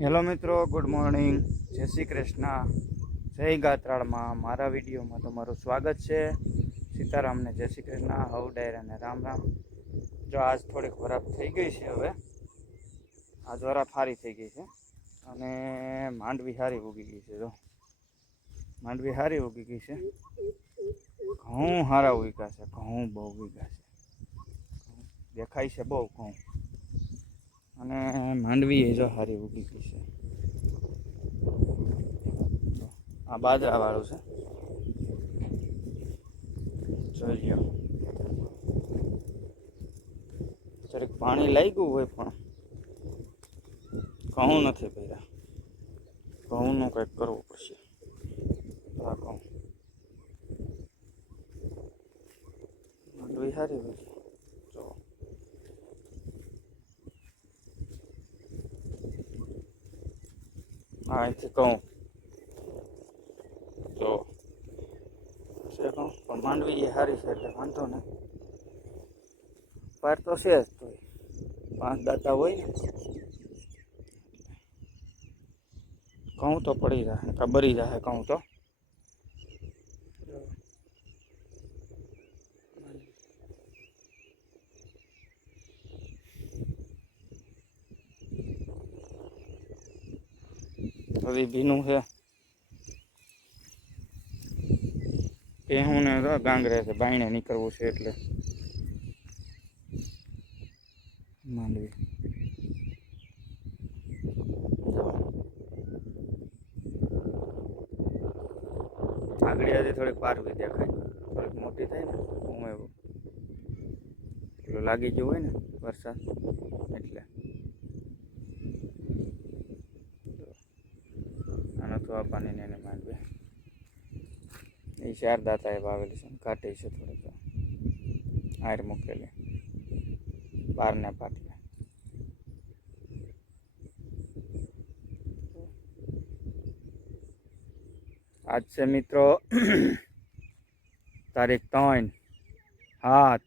Hello મિત્રો, good morning. જય શ્રી કૃષ્ણ. જય ગાત્રાળમાં મારા વિડીયોમાં તમારું સ્વાગત છે. સીતારામને જય શ્રી કૃષ્ણ, હવ ડાયર અને રામ રામ. જો આજ થોડીક ખરાબ થઈ ગઈ છે હવે. આજ વરાપ સારી થઈ ગઈ છે. અને માંડવી હારી ઉગી ગઈ છે, જો. માંડવી હારી ઉગી ગઈ છે. ઘઉં સારા ઉગ્યા છે, ઘઉં બહુ ઉગ્યા છે. દેખાય છે બહુ ઘઉં. અને માંડવી એ જો સારી ઉગી ગઈ છે. આ બાજરા વાળું છે. જોઈ લ્યો. જરીક પાણી લાગ્યું હોય પણ ઘઉં નથી પહેર્યા ઘઉંનું કંઈક કરવું પડશે. આ ઘઉં. માંડવી સારી ઉગી જો હા અહીંથી કહું તો છે કહું પણ માંડવી એ સારી છે એટલે વાંધો ને પાર તો છે જ તોય પાંચ દાતા હોય ને ઘઉં તો પડી જાય કાં બરી જાય ઘઉં તો હવે ભીનું છે પહેવું ને તો ગાંગરે છે બાયણે નીકળવું છે એટલે માંડવી જો. આગળ હજી થોડીક પારવી દેખાય થોડીક મોટી થાય ને હું એવું પેલું લાગી ગયું હોય ને વરસાદ એટલે તો આપવાની એને માંડવે એ શારદાતાએ દાતા એ છે કાઢી છે થોડીક. આર મૂકેલી. બારને પાટલે. આજ છે મિત્રો તારીખ ત્રણ સાત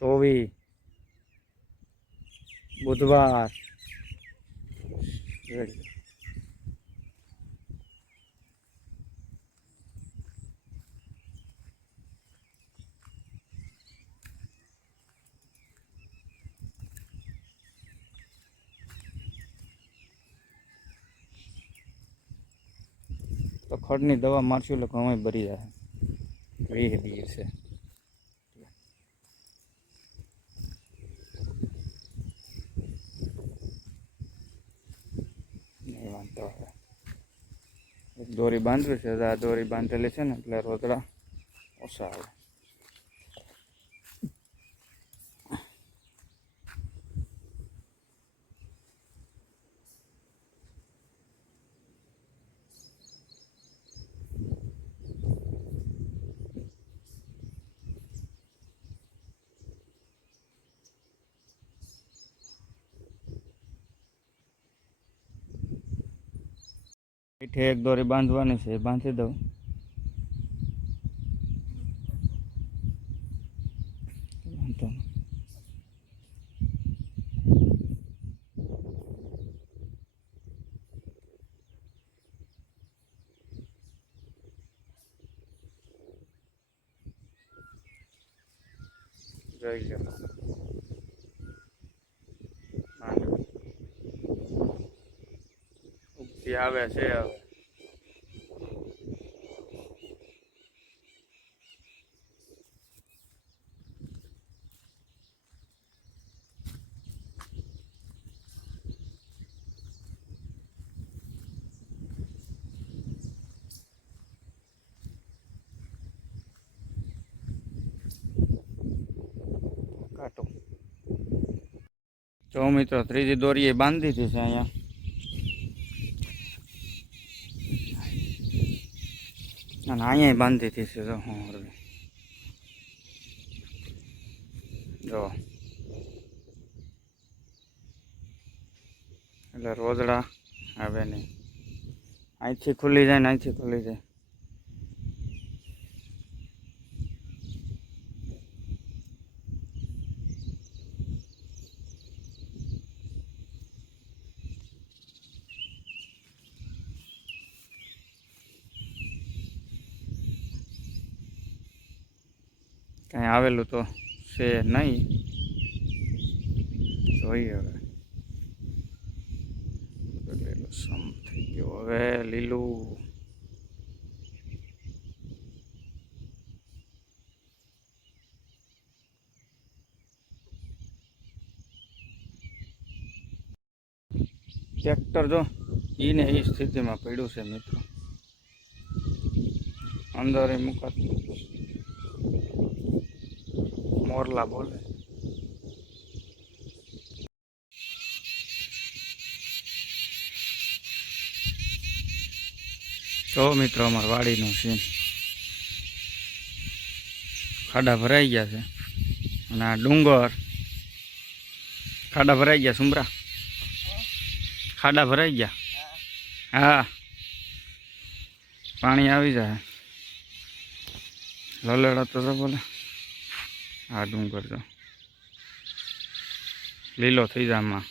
ચોવીસ બુધવાર. તો ખડની દવા મારશું એટલે ઘઉં ભરી જાય. વીહ દી છે. નહીં વાંધો એક દોરી બાંધવી છે આ દોરી બાંધેલી છે ને એટલે રોતડા ઓછા આવે. પીઠે એક દોરી બાંધવાની છે એ બાંધી દઉં વાંધો નહીં. ઉગતી આવે છે હવે કાટો જો મિત્રો ત્રીજી દોરી એ બાંધી દીધી છે અહીંયા અને અહીંયા બાંધી દીધી છે હું હરવી જો એટલે રોજડા આવે નહીં અહીંથી ખુલ્લી જાય ને અહીંથી ખુલ્લી જાય કાંઈ આવેલું તો છે નહીં જોઈએ હવે લીલું સમ થઈ ગયું હવે લીલું ટ્રેક્ટર જો ઈને એ સ્થિતિમાં પડ્યું છે મિત્રો અંદર એ મુકાતું મોરલા બોલે. તો મિત્રો અમાર વાડીનું સીન ખાડા ભરાઈ ગયા છે. અને આ ડુંગર. ખાડા ભરાઈ ગયા સુમરા. ખાડા ભરાઈ ગયા. હા. પાણી આવી જાય. લલેડા તો બોલે હા ડુંગર તો લીલો થઈ જાય આમાં